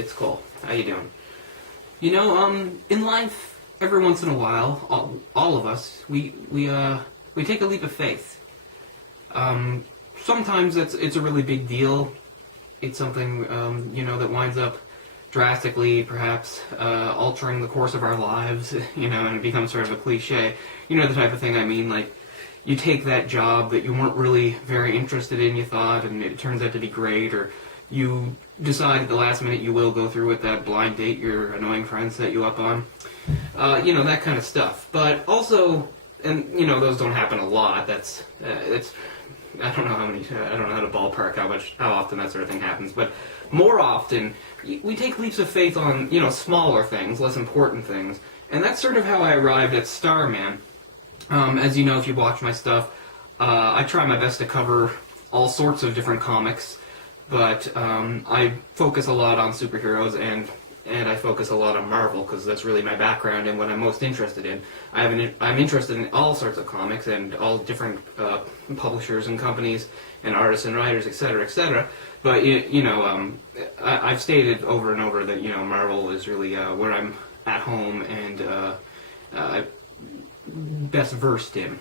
it's Cole. How you doing? You know, in life, every once in a while, all of us, we take a leap of faith. Sometimes it's a really big deal. It's something, that winds up drastically, perhaps, altering the course of our lives, and it becomes sort of a cliche. You know the type of thing I mean, like, you take that job that you weren't really very interested in, you thought, and it turns out to be great, or you decide at the last minute you will go through with that blind date your annoying friend set you up on. That kind of stuff. But also, and, those don't happen a lot. It's I don't know I don't know how to ballpark how often that sort of thing happens, but more often, we take leaps of faith on, smaller things, less important things, and that's sort of how I arrived at Starman. As you know, if you watch my stuff, I try my best to cover all sorts of different comics, but I focus a lot on superheroes, and I focus a lot on Marvel, because that's really my background and what I'm most interested in. I'm interested in all sorts of comics and all different publishers and companies and artists and writers, etc., etc. But, I've stated over and over that, Marvel is really where I'm at home and best versed in.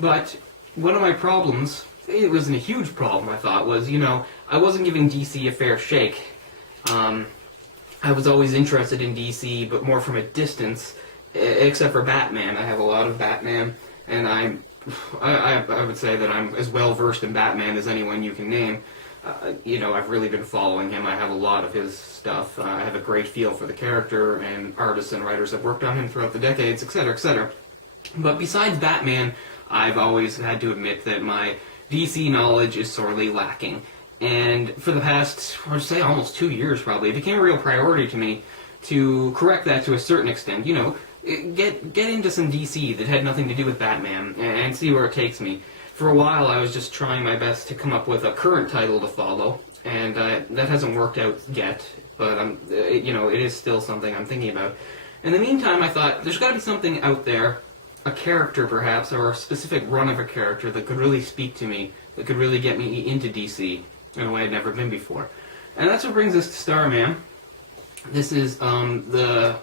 But one of my problems, it wasn't a huge problem, I thought, was, I wasn't giving DC a fair shake. I was always interested in DC, but more from a distance, except for Batman. I have a lot of Batman, and I would say that I'm as well versed in Batman as anyone you can name. I've really been following him. I have a lot of his stuff. I have a great feel for the character, and artists and writers have worked on him throughout the decades, etc., etc. But besides Batman, I've always had to admit that my DC knowledge is sorely lacking. And for the past, I'd say almost 2 years probably, it became a real priority to me to correct that to a certain extent. Get into some DC that had nothing to do with Batman and see where it takes me. For a while, I was just trying my best to come up with a current title to follow, and that hasn't worked out yet, but it is still something I'm thinking about. In the meantime, I thought, there's got to be something out there, a character perhaps, or a specific run of a character that could really speak to me, that could really get me into DC in a way I'd never been before. And that's what brings us to Starman. This is the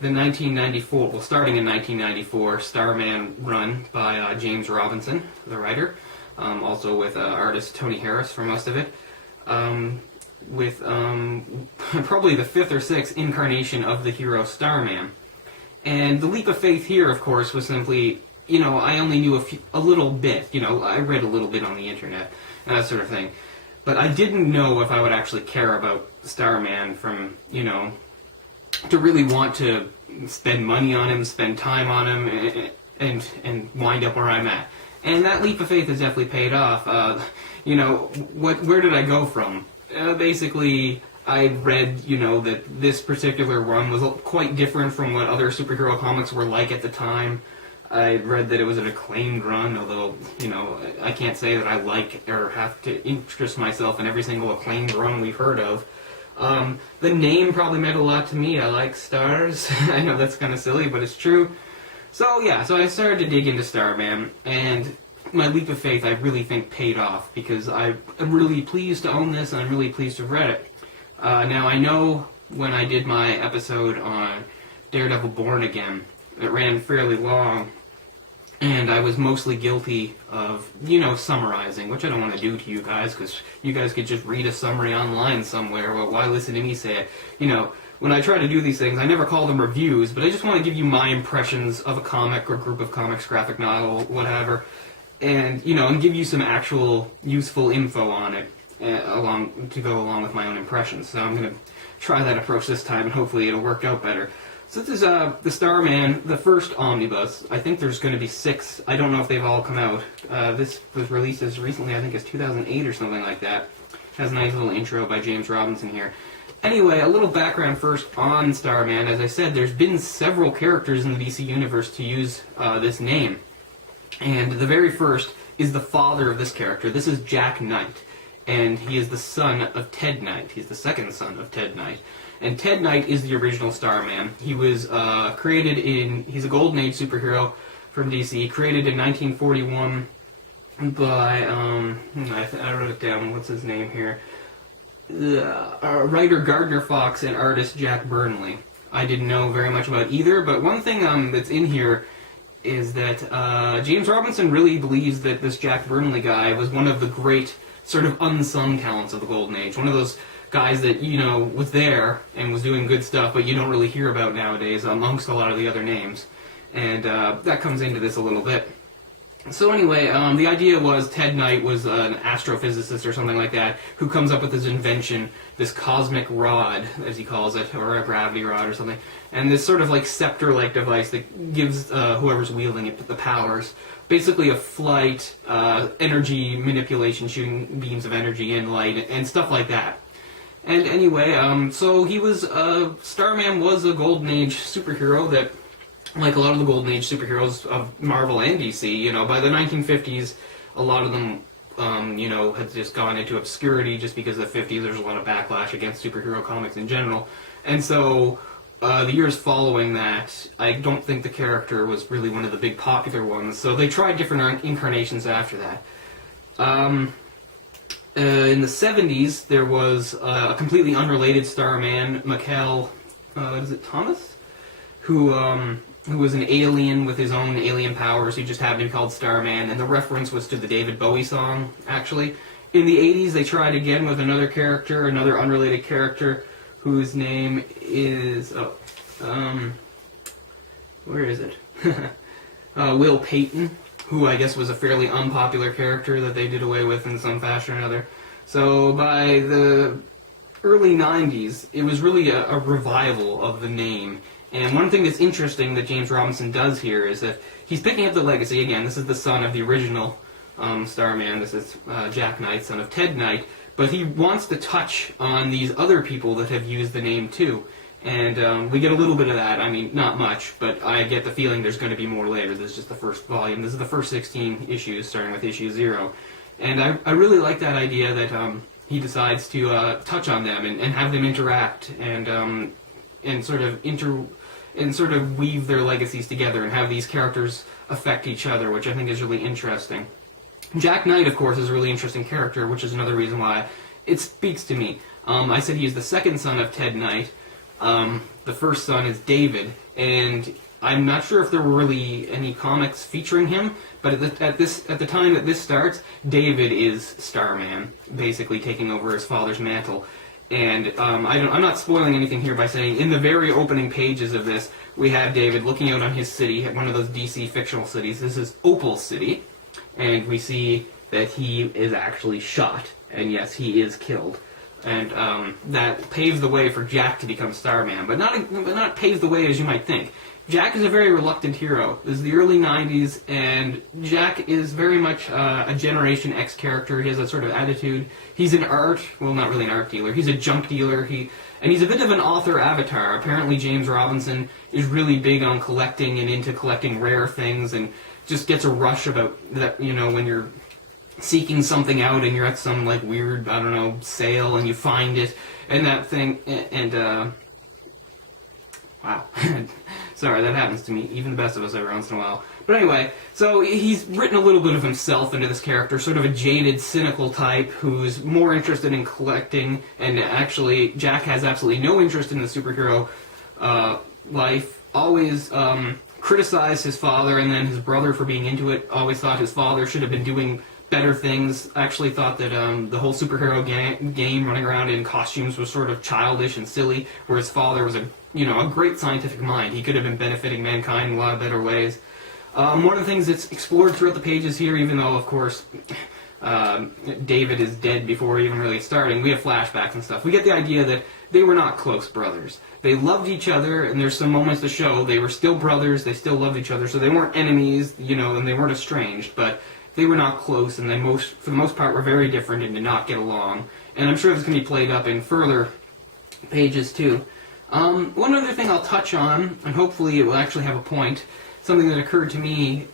1994, well, starting in 1994, Starman run by James Robinson, the writer, also with artist Tony Harris for most of it, with probably the 5th or 6th incarnation of the hero Starman. And the leap of faith here, of course, was simply, I only knew a little bit, I read a little bit on the internet, and that sort of thing. But I didn't know if I would actually care about Starman from, to really want to spend money on him, spend time on him, and wind up where I'm at. And that leap of faith has definitely paid off. Where did I go from? Basically, I read, that this particular run was quite different from what other superhero comics were like at the time. I read that it was an acclaimed run, although, I can't say that I like or have to interest myself in every single acclaimed run we've heard of. The name probably meant a lot to me. I like stars. I know that's kind of silly, but it's true. So I started to dig into Starman, and my leap of faith I really think paid off, because I'm really pleased to own this, and I'm really pleased to have read it. Now, I know when I did my episode on Daredevil Born Again, it ran fairly long, and I was mostly guilty of, summarizing, which I don't want to do to you guys, because you guys could just read a summary online somewhere. Well, why listen to me say it? When I try to do these things, I never call them reviews, but I just want to give you my impressions of a comic or group of comics, graphic novel, whatever, and, and give you some actual useful info on it, to go along with my own impressions. So I'm going to try that approach this time, and hopefully it'll work out better. So this is the Starman, the first omnibus. I think there's going to be 6. I don't know if they've all come out. This was released as recently, I think it's 2008 or something like that. Has a nice little intro by James Robinson here. Anyway, a little background first on Starman. As I said, there's been several characters in the DC Universe to use this name. And the very first is the father of this character. This is Jack Knight. And he is the son of Ted Knight. He's the second son of Ted Knight. And Ted Knight is the original Starman. He was he's a Golden Age superhero from DC, created in 1941 by, I wrote it down, what's his name here? writer Gardner Fox and artist Jack Burnley. I didn't know very much about either, but one thing that's in here is that James Robinson really believes that this Jack Burnley guy was one of the great sort of unsung talents of the Golden Age. One of those guys that, you know, was there and was doing good stuff, but you don't really hear about nowadays amongst a lot of the other names. And that comes into this a little bit. So anyway, the idea was Ted Knight was an astrophysicist or something like that who comes up with this invention, this cosmic rod, as he calls it, or a gravity rod or something, and this sort of like scepter-like device that gives whoever's wielding it the powers. Basically a flight, energy manipulation, shooting beams of energy and light, and stuff like that. And anyway, so he was, Starman was a Golden Age superhero that, like a lot of the Golden Age superheroes of Marvel and DC, you know, by the 1950s, a lot of them, you know, had just gone into obscurity just because of the 50s. There's a lot of backlash against superhero comics in general. And so, the years following that, I don't think the character was really one of the big popular ones. So they tried different incarnations after that. In the 70s, there was a completely unrelated Starman, Mikhail, is it Thomas? Who was an alien with his own alien powers, who just happened to be called Starman, and the reference was to the David Bowie song, actually. In the 80s, they tried again with another character, another unrelated character, whose name is, where is it? Will Payton, who I guess was a fairly unpopular character that they did away with in some fashion or another. So by the early 90s, it was really a revival of the name. And one thing that's interesting that James Robinson does here is that he's picking up the legacy. Again, this is the son of the original Starman. This is Jack Knight, son of Ted Knight. But he wants to touch on these other people that have used the name too. And we get a little bit of that. I mean, not much, but I get the feeling there's going to be more later. This is just the first volume. This is the first 16 issues, starting with issue 0. And I really like that idea that he decides to touch on them and have them interact and sort of weave their legacies together and have these characters affect each other, which I think is really interesting. Jack Knight, of course, is a really interesting character, which is another reason why it speaks to me. I said he is the second son of Ted Knight. The first son is David, and I'm not sure if there were really any comics featuring him, but at the time that this starts, David is Starman, basically taking over his father's mantle. And I'm not spoiling anything here by saying in the very opening pages of this, we have David looking out on his city, one of those DC fictional cities. This is Opal City, and we see that he is actually shot, and yes, he is killed. And that paves the way for Jack to become Starman, but not paves the way as you might think. Jack is a very reluctant hero. This is the early 90s, and Jack is very much a Generation X character. He has that sort of attitude. He's not really an art dealer. He's a junk dealer. And he's a bit of an author avatar. Apparently James Robinson is really big on collecting and into collecting rare things, and just gets a rush about that, you know, when you're seeking something out and you're at some, like, weird, I don't know, sale, and you find it, and that thing, and wow. Sorry, that happens to me. Even the best of us every once in a while. But anyway, so he's written a little bit of himself into this character, sort of a jaded, cynical type who's more interested in collecting, and actually, Jack has absolutely no interest in the superhero life. Always criticized his father and then his brother for being into it. Always thought his father should have been doing better things. Actually thought that the whole superhero game running around in costumes was sort of childish and silly, where his father was a great scientific mind. He could have been benefiting mankind in a lot of better ways. One of the things that's explored throughout the pages here, even though, of course, David is dead before even really starting, we have flashbacks and stuff. We get the idea that they were not close brothers. They loved each other, and there's some moments to show they were still brothers, they still loved each other, so they weren't enemies, and they weren't estranged, but they were not close, and they for the most part were very different and did not get along. And I'm sure this can be played up in further pages too. One other thing I'll touch on, and hopefully it will actually have a point, something that occurred to me.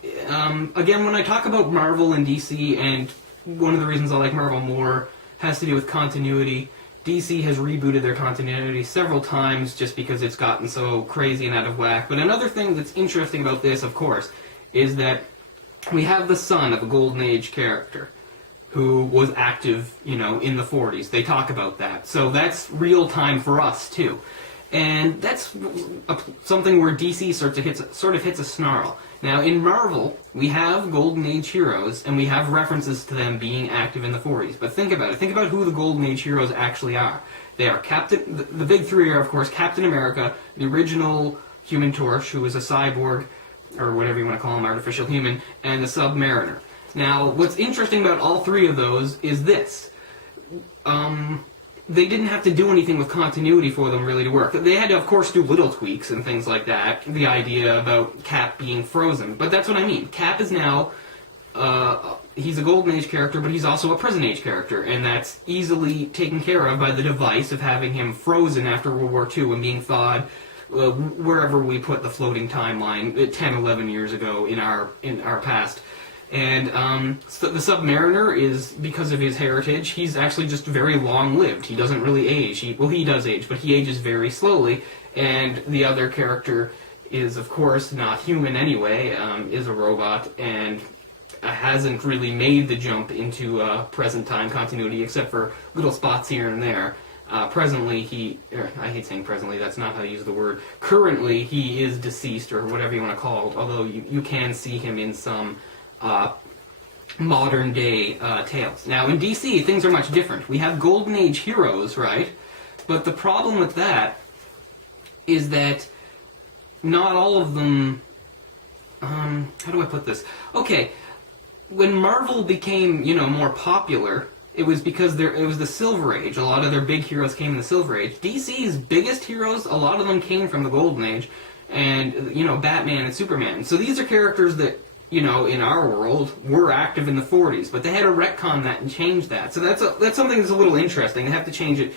Again, when I talk about Marvel and DC, and one of the reasons I like Marvel more has to do with continuity. DC has rebooted their continuity several times just because it's gotten so crazy and out of whack. But another thing that's interesting about this, of course, is that we have the son of a Golden Age character, who was active, you know, in the 40s. They talk about that. So that's real time for us, too. And that's something where DC sort of hits a snarl. Now, in Marvel, we have Golden Age heroes, and we have references to them being active in the 40s. But think about it. Think about who the Golden Age heroes actually are. They are the big three are, of course, Captain America, the original Human Torch, who was a cyborg, or whatever you want to call him, artificial human, and the Submariner. Now, what's interesting about all three of those is this. They didn't have to do anything with continuity for them really to work. They had to, of course, do little tweaks and things like that. The idea about Cap being frozen. But that's what I mean. Cap is now, he's a Golden Age character, but he's also a Present Age character. And that's easily taken care of by the device of having him frozen after World War II and being thawed wherever we put the floating timeline 10, 11 years ago in our past. And so the Submariner is, because of his heritage, he's actually just very long-lived. He doesn't really age. He does age, but he ages very slowly. And the other character is, of course, not human anyway, is a robot, and hasn't really made the jump into present-time continuity, except for little spots here and there. Presently, I hate saying presently, that's not how to use the word. Currently, he is deceased, or whatever you want to call it, although you can see him in some modern-day tales. Now, in DC, things are much different. We have Golden Age heroes, right? But the problem with that is that not all of them... how do I put this? Okay, when Marvel became, you know, more popular, it was because it was the Silver Age. A lot of their big heroes came in the Silver Age. DC's biggest heroes, a lot of them came from the Golden Age, and, you know, Batman and Superman. So these are characters that, you know, in our world, were active in the 40s, but they had to retcon that and change that. So that's something that's a little interesting. They have to change it.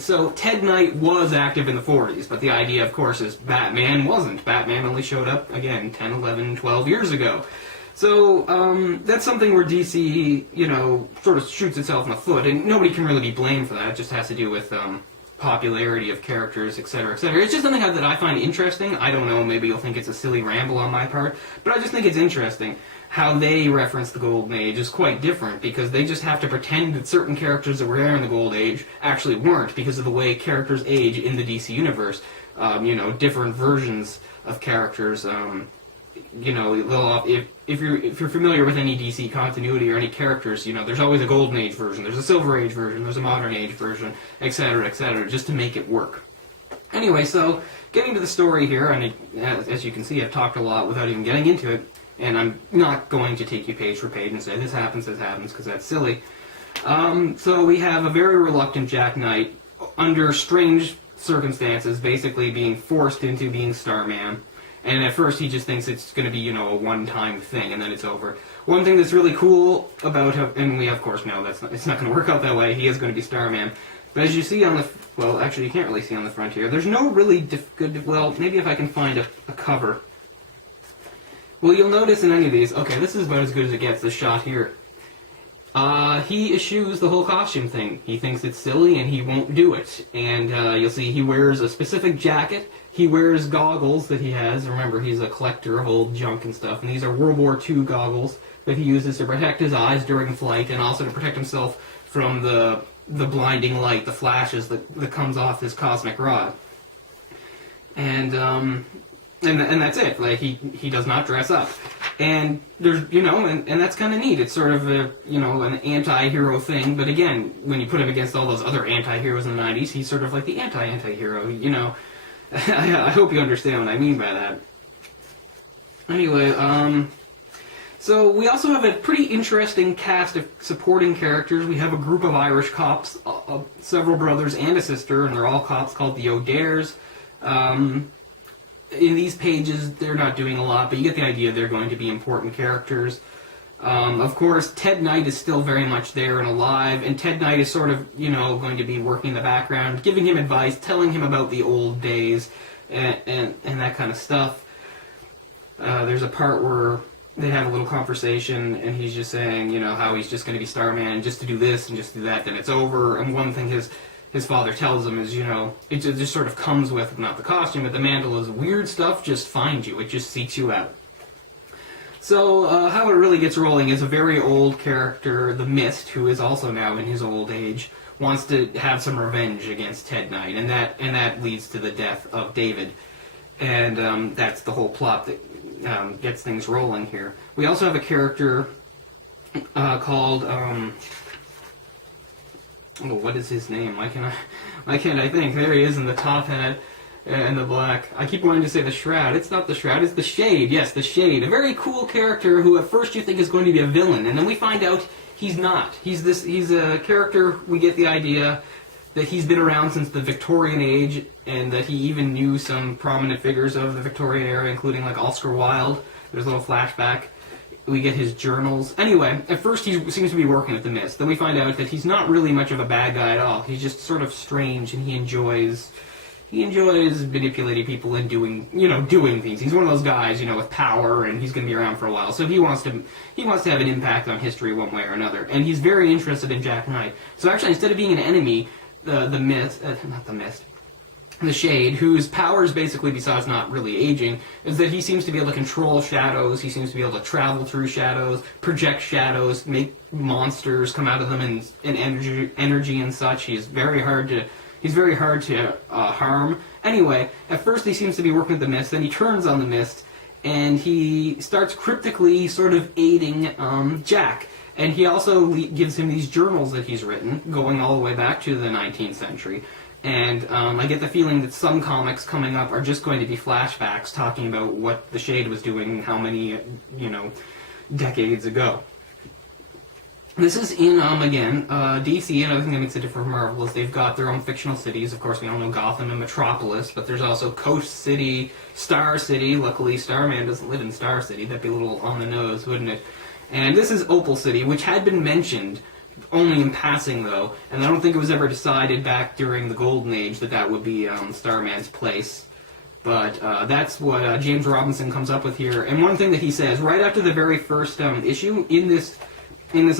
So Ted Knight was active in the 40s, but the idea, of course, is Batman wasn't. Batman only showed up, again, 10, 11, 12 years ago. So that's something where DC, you know, sort of shoots itself in the foot, and nobody can really be blamed for that. It just has to do with popularity of characters, etc., etc. It's just something that I find interesting. I don't know, maybe you'll think it's a silly ramble on my part, but I just think it's interesting. How they reference the Golden Age is quite different, because they just have to pretend that certain characters that were there in the Golden Age actually weren't, because of the way characters age in the DC universe. You know, different versions of characters. You know, if you're familiar with any DC continuity or any characters, you know, there's always a Golden Age version, there's a Silver Age version, there's a Modern Age version, etc., just to make it work. Anyway, so getting to the story here, and as you can see, I've talked a lot without even getting into it, and I'm not going to take you page for page and say this happens, because that's silly. So we have a very reluctant Jack Knight, under strange circumstances, basically being forced into being Starman. And at first he just thinks it's going to be, you know, a one-time thing, and then it's over. One thing that's really cool about him, and we of course know it's not going to work out that way, he is going to be Starman. But as you see on the, well, actually you can't really see on the front here, there's no really good, well, maybe if I can find a cover. Well, you'll notice in any of these, okay, this is about as good as it gets, this shot here. He eschews the whole costume thing. He thinks it's silly and he won't do it. And you'll see he wears a specific jacket. He wears goggles that he has. Remember, he's a collector of old junk and stuff. And these are World War II goggles that he uses to protect his eyes during flight, and also to protect himself from the blinding light, the flashes that comes off his cosmic rod. And that's it. Like, he does not dress up. And there's, you know, and that's kind of neat. It's sort of a, you know, an anti-hero thing. But again, when you put him against all those other anti-heroes in the 90s, he's sort of like the anti-hero, you know. I hope you understand what I mean by that. Anyway, so we also have a pretty interesting cast of supporting characters. We have a group of Irish cops, several brothers and a sister, and they're all cops called the O'Dares. In these pages, they're not doing a lot, but you get the idea. They're going to be important characters. Of course, Ted Knight is still very much there and alive, and Ted Knight is sort of, you know, going to be working in the background, giving him advice, telling him about the old days, and that kind of stuff. There's a part where they have a little conversation, and he's just saying, you know, how he's just going to be Starman, and just to do this and just do that, then it's over. And one thing his father tells him is, you know, it just sort of comes with, not the costume, but the mantle is weird stuff just finds you. It just seeks you out. So, how it really gets rolling is a very old character, the Mist, who is also now in his old age, wants to have some revenge against Ted Knight, and that leads to the death of David. And that's the whole plot that gets things rolling here. We also have a character called, what is his name? Why can't I think? There he is in the top hat and the black. I keep wanting to say the Shroud. It's not the Shroud, it's the Shade. Yes, the Shade. A very cool character who at first you think is going to be a villain, and then we find out he's not. He's a character, we get the idea that he's been around since the Victorian age, and that he even knew some prominent figures of the Victorian era, including like Oscar Wilde. There's a little flashback. We get his journals. Anyway, at first he seems to be working with the Mist. Then we find out that he's not really much of a bad guy at all. He's just sort of strange, and he enjoys manipulating people and doing things. He's one of those guys, with power, and he's going to be around for a while. So he wants to have an impact on history one way or another. And he's very interested in Jack Knight. So actually, instead of being an enemy, the Shade, whose powers basically, besides not really aging, is that he seems to be able to control shadows, he seems to be able to travel through shadows, project shadows, make monsters come out of them in energy and such. He's very hard to harm. Anyway, at first he seems to be working with the Mist, then he turns on the Mist, and he starts cryptically sort of aiding Jack. And he also gives him these journals that he's written, going all the way back to the 19th century. And I get the feeling that some comics coming up are just going to be flashbacks talking about what the Shade was doing how many, decades ago. This is in, again, DC. Another thing that makes it different from Marvel is they've got their own fictional cities. Of course, we all know Gotham and Metropolis, but there's also Coast City, Star City. Luckily, Starman doesn't live in Star City. That'd be a little on the nose, wouldn't it? And this is Opal City, which had been mentioned only in passing, though, and I don't think it was ever decided back during the Golden Age that would be Starman's place. But that's what James Robinson comes up with here. And one thing that he says, right after the very first issue, in this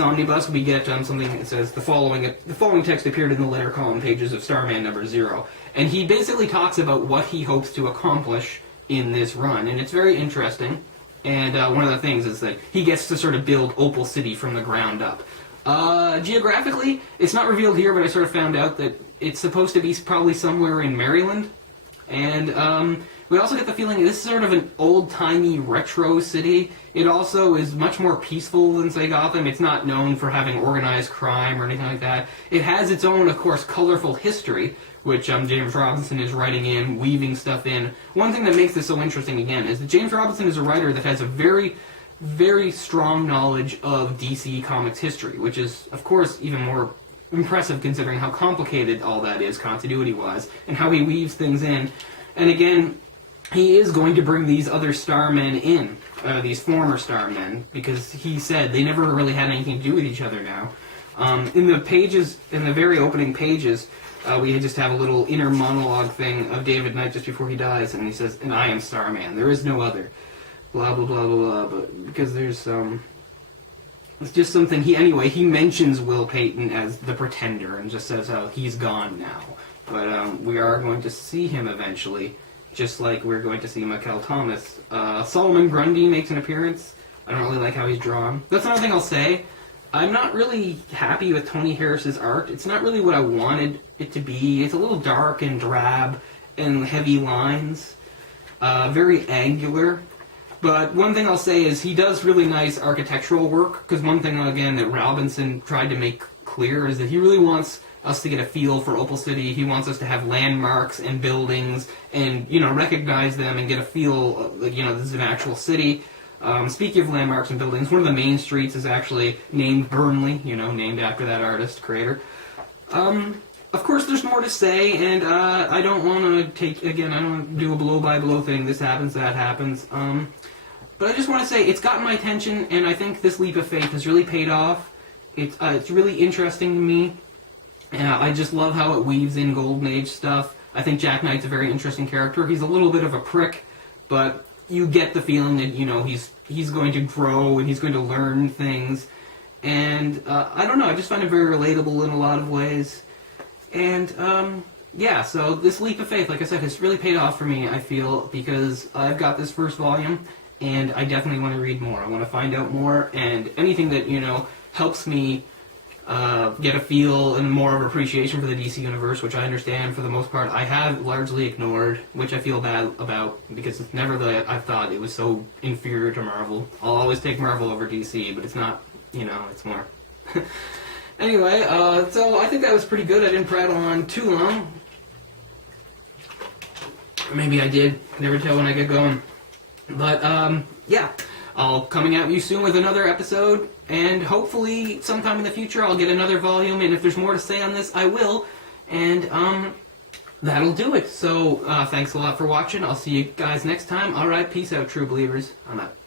omnibus, we get something that says, the following text appeared in the letter column pages of Starman number 0. And he basically talks about what he hopes to accomplish in this run, and it's very interesting. And one of the things is that he gets to sort of build Opal City from the ground up. Geographically, it's not revealed here, but I sort of found out that it's supposed to be probably somewhere in Maryland. And we also get the feeling this is sort of an old-timey retro city. It also is much more peaceful than, say, Gotham. It's not known for having organized crime or anything like that. It has its own, of course, colorful history, which James Robinson is writing in, weaving stuff in. One thing that makes this so interesting, again, is that James Robinson is a writer that has a very, very strong knowledge of DC Comics history, which is, of course, even more impressive considering how complicated all that is, continuity-wise, and how he weaves things in. And again, he is going to bring these other Starmen in, these former Starmen, because he said they never really had anything to do with each other now. In the very opening pages, we just have a little inner monologue thing of David Knight just before he dies, and he says, "And I am Starman, there is no other." Blah, blah, blah, blah, blah, but because there's it's just something, he mentions Will Payton as the Pretender, and just says how he's gone now. But we are going to see him eventually, just like we're going to see Michael Thomas. Solomon Grundy makes an appearance. I don't really like how he's drawn. That's another thing I'll say. I'm not really happy with Tony Harris's art. It's not really what I wanted it to be. It's a little dark and drab and heavy lines. Very angular. But one thing I'll say is he does really nice architectural work, because one thing, again, that Robinson tried to make clear is that he really wants us to get a feel for Opal City. He wants us to have landmarks and buildings and, recognize them and get a feel, this is an actual city. Speaking of landmarks and buildings, one of the main streets is actually named Burnley, named after that artist, creator. Of course, there's more to say, and I don't want to I don't want to do a blow-by-blow thing. This happens, that happens. But I just want to say, it's gotten my attention, and I think this leap of faith has really paid off. It's really interesting to me. I just love how it weaves in Golden Age stuff. I think Jack Knight's a very interesting character. He's a little bit of a prick, but you get the feeling that, he's going to grow, and he's going to learn things. And, I don't know, I just find it very relatable in a lot of ways. And, so this leap of faith, like I said, has really paid off for me, I feel, because I've got this first volume, and I definitely want to read more. I want to find out more, and anything that, you know, helps me get a feel and more of appreciation for the DC universe, which I understand for the most part I have largely ignored, which I feel bad about, because it's never that I've thought it was so inferior to Marvel. I'll always take Marvel over DC, but it's not, you know, it's more. Anyway, so I think that was pretty good. I didn't prattle on too long. Maybe I did. Never tell when I get going. But, yeah. I'll coming at you soon with another episode, and hopefully sometime in the future I'll get another volume, and if there's more to say on this, I will. And, that'll do it. So, thanks a lot for watching. I'll see you guys next time. Alright, peace out, true believers. I'm out.